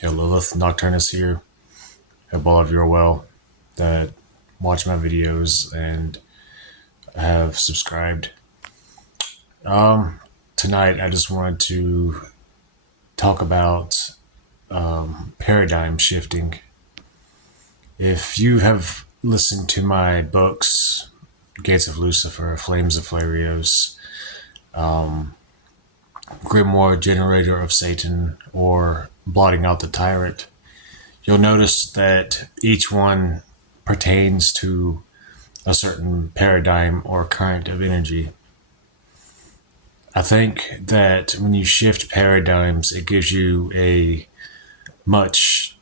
Hey Lilith, Nocturnus here. Hope all of you are well that watch my videos and have subscribed. Tonight I just wanted to talk about paradigm shifting. If you have listened to my books, Gates of Lucifer, Flames of Flarios, Grimoire Generator of Satan, or Blotting Out the Tyrant, you'll notice that each one pertains to a certain paradigm or current of energy. I think that when you shift paradigms, it gives you a much,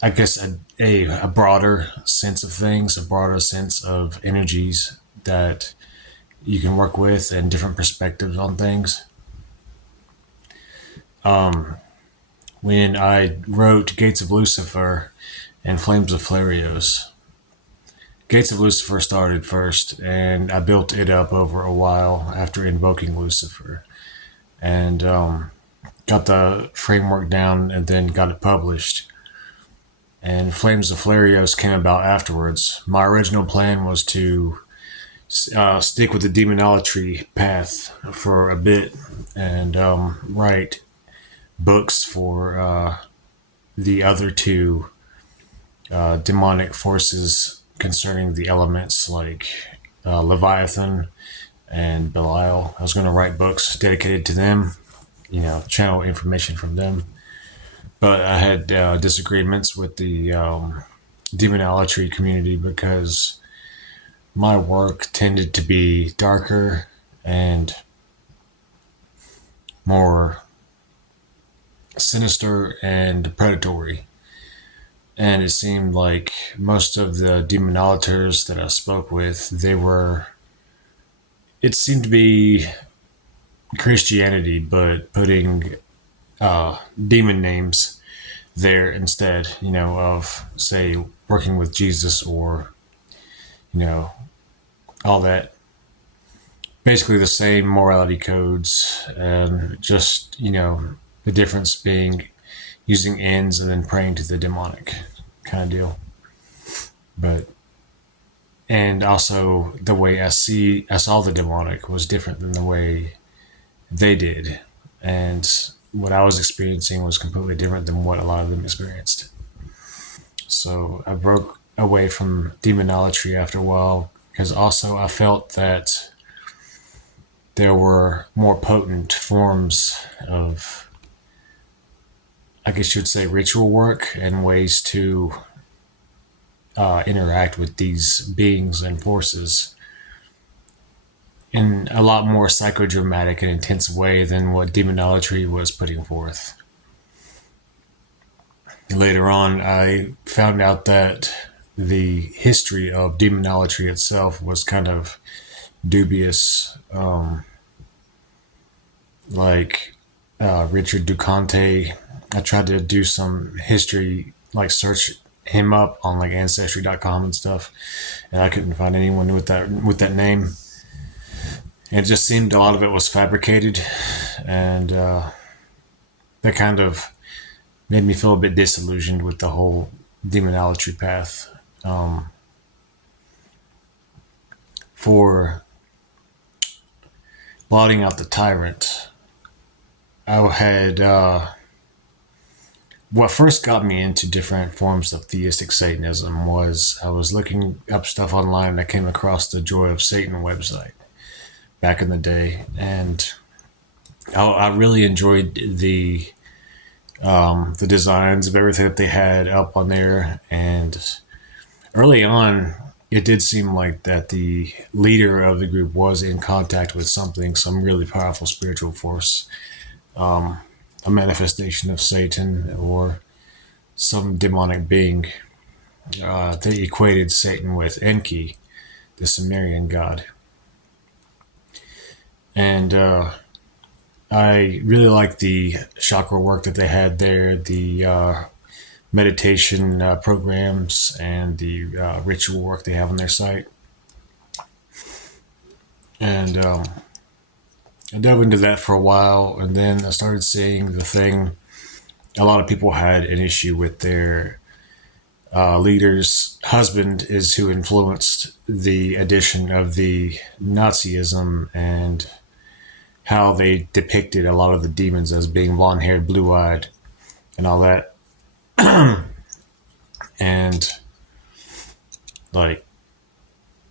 I guess, a broader sense of things, a broader sense of energies that you can work with and different perspectives on things. When I wrote Gates of Lucifer and Flames of Flarios, Gates of Lucifer started first, and I built it up over a while after invoking Lucifer, and got the framework down, and then got it published. And Flames of Flarios came about afterwards. My original plan was to stick with the demonolatry path for a bit and write books for the other two demonic forces concerning the elements, like Leviathan and Belial. I was going to write books dedicated to them, channel information from them. But I had disagreements with the demonolatry community because my work tended to be darker and more sinister and predatory. And it seemed like most of the demonolators that I spoke with, it seemed to be Christianity, but putting demon names there instead, of, say, working with Jesus or, all that. Basically the same morality codes, and just, the difference being using ends and then praying to the demonic kind of deal. And also the way I saw the demonic was different than the way they did. And what I was experiencing was completely different than what a lot of them experienced. So I broke away from demonolatry after a while, because also I felt that there were more potent forms of, I guess you'd say, ritual work and ways to interact with these beings and forces in a lot more psychodramatic and intense way than what demonolatry was putting forth. Later on, I found out that the history of demonolatry itself was kind of dubious. Like Richard Ducante, I tried to do some history, like search him up on like Ancestry.com and stuff, and I couldn't find anyone with that name. It just seemed a lot of it was fabricated, and that kind of made me feel a bit disillusioned with the whole demonolatry path. For blotting out the tyrant, I had what first got me into different forms of theistic Satanism was I was looking up stuff online, and I came across the Joy of Satan website back in the day, and I really enjoyed the designs of everything that they had up on there. And early on, it did seem like that the leader of the group was in contact with some really powerful spiritual force, a manifestation of Satan or some demonic being. They equated Satan with Enki, the Sumerian god. And I really liked the chakra work that they had there, the meditation programs, and the ritual work they have on their site. And I dove into that for a while, and then I started seeing the thing a lot of people had an issue with their leader's husband is who influenced the addition of the Nazism and how they depicted a lot of the demons as being blonde haired, blue eyed, and all that. And like,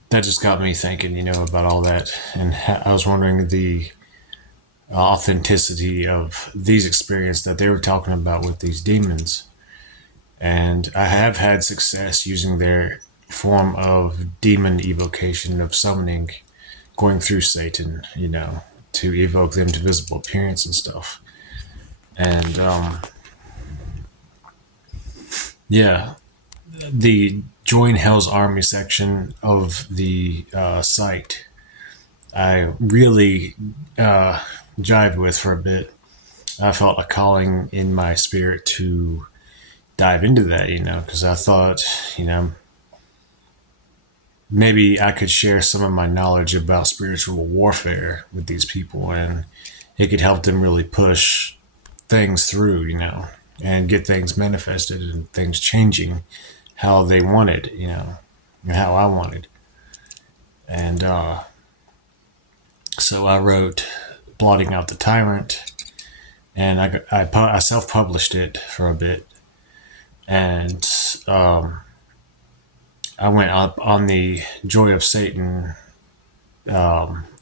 that just got me thinking, about all that. And I was wondering the authenticity of these experiences that they were talking about with these demons. And I have had success using their form of demon evocation, of summoning, going through Satan, to evoke them to visible appearance and stuff. And yeah, the Join Hell's Army section of the site, I really jived with for a bit. I felt a calling in my spirit to dive into that, because I thought, maybe I could share some of my knowledge about spiritual warfare with these people, and it could help them really push things through, and get things manifested and things changing how they wanted, and how I wanted. And so I wrote Blotting Out the Tyrant, and I self-published it for a bit. And I went up on the Joy of Satan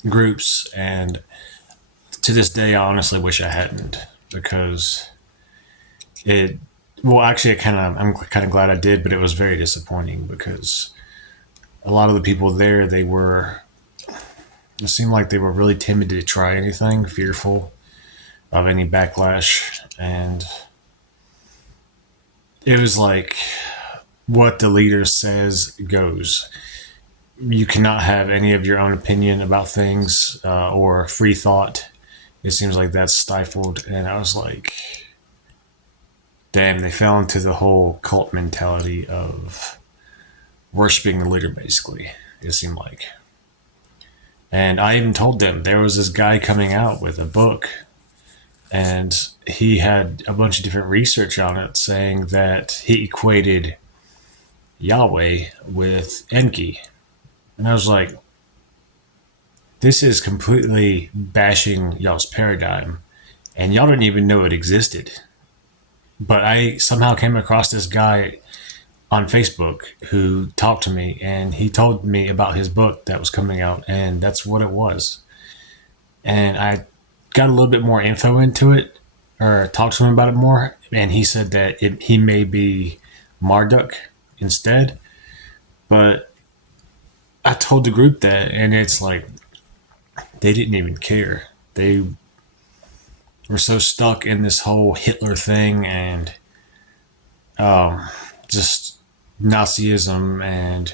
groups, and to this day, I honestly wish I hadn't, because it. Well, actually, I'm kind of glad I did, but it was very disappointing because a lot of the people there, it seemed like they were really timid to try anything, fearful of any backlash, and it was like what the leader says goes. You cannot have any of your own opinion about things or free thought. It seems like that's stifled, and I was like, damn, they fell into the whole cult mentality of worshiping the leader, basically, it seemed like. And I even told them there was this guy coming out with a book, and he had a bunch of different research on it saying that he equated Yahweh with Enki. And I was like, this is completely bashing y'all's paradigm, and y'all didn't even know it existed. But I somehow came across this guy on Facebook who talked to me, and he told me about his book that was coming out, and that's what it was. And I got a little bit more info into it, or talked to him about it more, and he said that he may be Marduk instead. But I told the group that, and it's like they didn't even care. They were so stuck in this whole Hitler thing and just Nazism and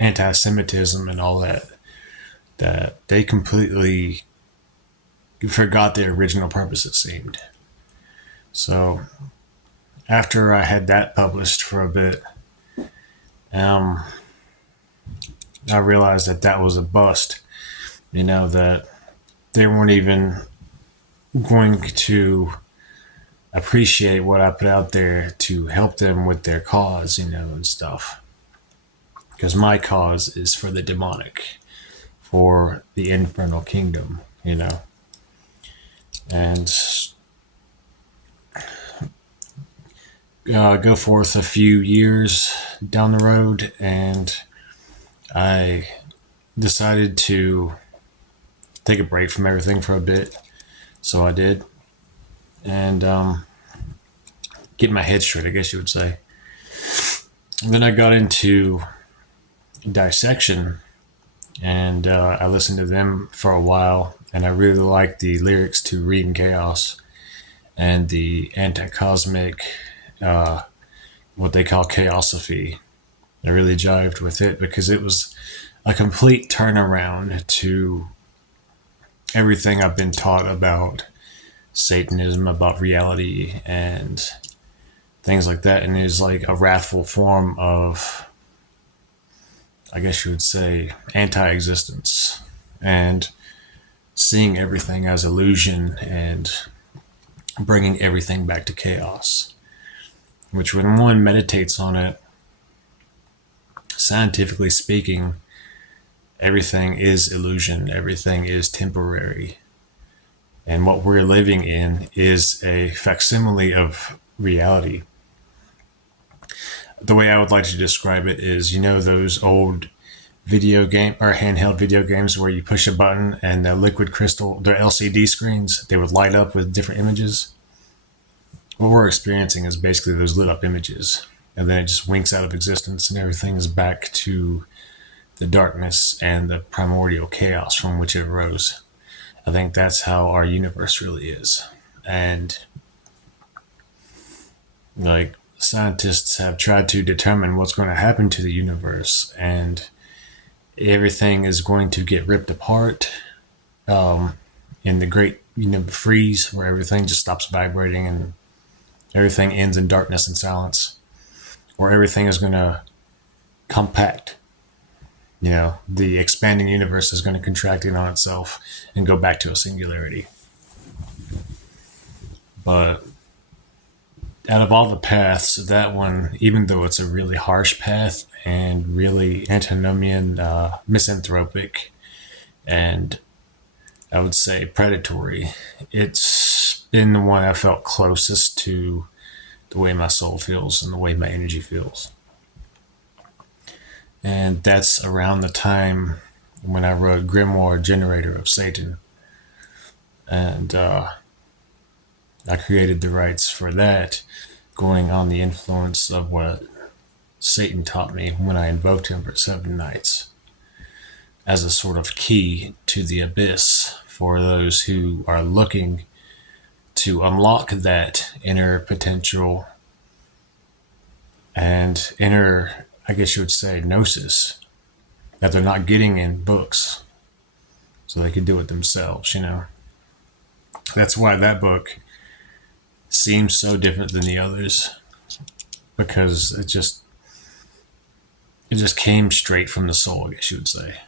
anti-Semitism and all that they completely forgot their original purpose, it seemed. So after I had that published for a bit, I realized that was a bust. That they weren't even going to appreciate what I put out there to help them with their cause, and stuff. Because my cause is for the demonic, for the infernal kingdom, and go forth a few years down the road, and I decided to take a break from everything for a bit. So I did. And get my head straight, I guess you would say. And then I got into dissection, and I listened to them for a while, and I really liked the lyrics to Read in Chaos and the Anticosmic, what they call Chaosophy. I really jived with it because it was a complete turnaround to everything I've been taught about Satanism, about reality, and things like that. And it is like a wrathful form of, I guess you would say, anti-existence and seeing everything as illusion and bringing everything back to chaos. Which, when one meditates on it, scientifically speaking, everything is illusion, everything is temporary. And what we're living in is a facsimile of reality. The way I would like to describe it is, those old video game or handheld video games where you push a button and the liquid crystal, the LCD screens, they would light up with different images. What we're experiencing is basically those lit up images. And then it just winks out of existence and everything is back to the darkness and the primordial chaos from which it arose. I think that's how our universe really is. And like scientists have tried to determine what's going to happen to the universe, and everything is going to get ripped apart in the great freeze, where everything just stops vibrating and everything ends in darkness and silence, where everything is going to compact. The expanding universe is going to contract in on itself and go back to a singularity. But out of all the paths, that one, even though it's a really harsh path and really antinomian, misanthropic, and I would say predatory, it's been the one I felt closest to the way my soul feels and the way my energy feels. And that's around the time when I wrote Grimoire Generator of Satan. And I created the rights for that, going on the influence of what Satan taught me when I invoked him for 7 nights, as a sort of key to the abyss for those who are looking to unlock that inner potential and inner, I guess you would say, gnosis that they're not getting in books, so they can do it themselves. That's why that book seems so different than the others, because it just came straight from the soul, I guess you would say,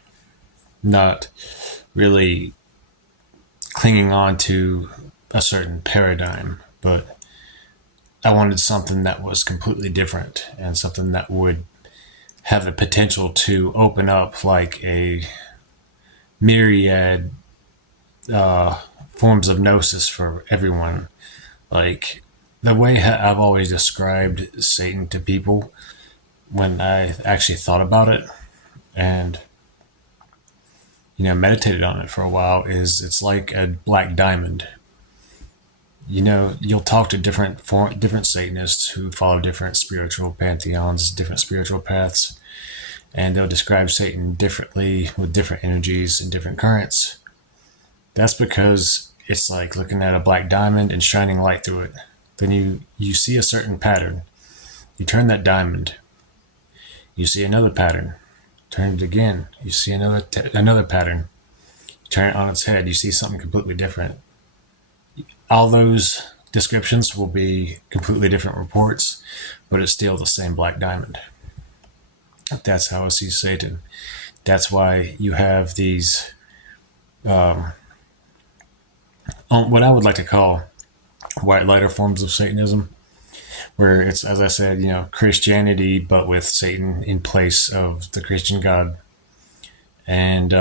not really clinging on to a certain paradigm, but I wanted something that was completely different and something that would have the potential to open up like a myriad forms of gnosis for everyone. Like the way I've always described Satan to people when I actually thought about it and meditated on it for a while is it's like a black diamond. You'll talk to different Satanists who follow different spiritual pantheons, different spiritual paths, and they'll describe Satan differently with different energies and different currents. That's because it's like looking at a black diamond and shining light through it. Then you see a certain pattern. You turn that diamond. You see another pattern. Turn it again. You see another pattern. You turn it on its head. You see something completely different. All those descriptions will be completely different reports, but it's still the same black diamond. That's how I see Satan. That's why you have these, what I would like to call white lighter forms of Satanism, where it's, as I said, Christianity, but with Satan in place of the Christian God. And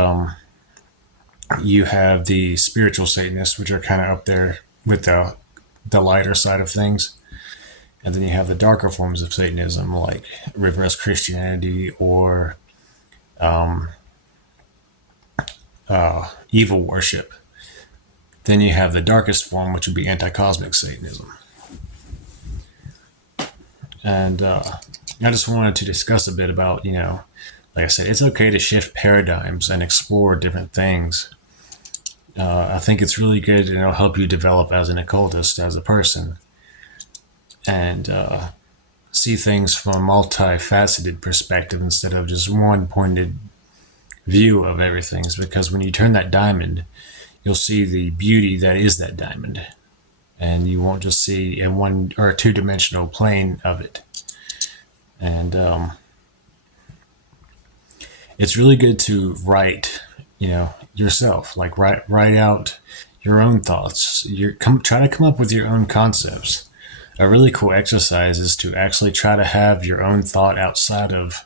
you have the spiritual Satanists, which are kind of up there with the lighter side of things. And then you have the darker forms of Satanism, like reverse Christianity or evil worship. Then you have the darkest form, which would be Anticosmic Satanism. And I just wanted to discuss a bit about, like I said, it's okay to shift paradigms and explore different things. I think it's really good, and it'll help you develop as an occultist, as a person, and see things from a multifaceted perspective instead of just one pointed view of everything. Because when you turn that diamond, you'll see the beauty that is that diamond, and you won't just see a one or a two-dimensional plane of it. And it's really good to write, yourself, like write out your own thoughts. Try to come up with your own concepts. A really cool exercise is to actually try to have your own thought outside of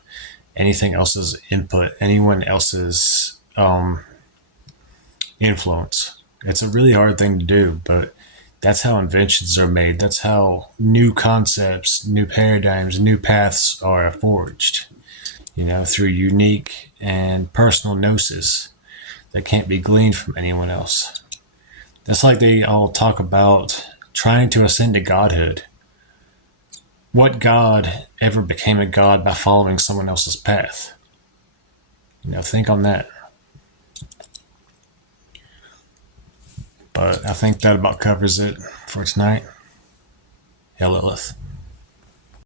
anything else's input, anyone else's influence. It's a really hard thing to do, but that's how inventions are made. That's how new concepts, new paradigms, new paths are forged, through unique and personal gnosis that can't be gleaned from anyone else. That's like they all talk about trying to ascend to godhood. What god ever became a god by following someone else's path? Think on that. But I think that about covers it for tonight. Yeah, Lilith.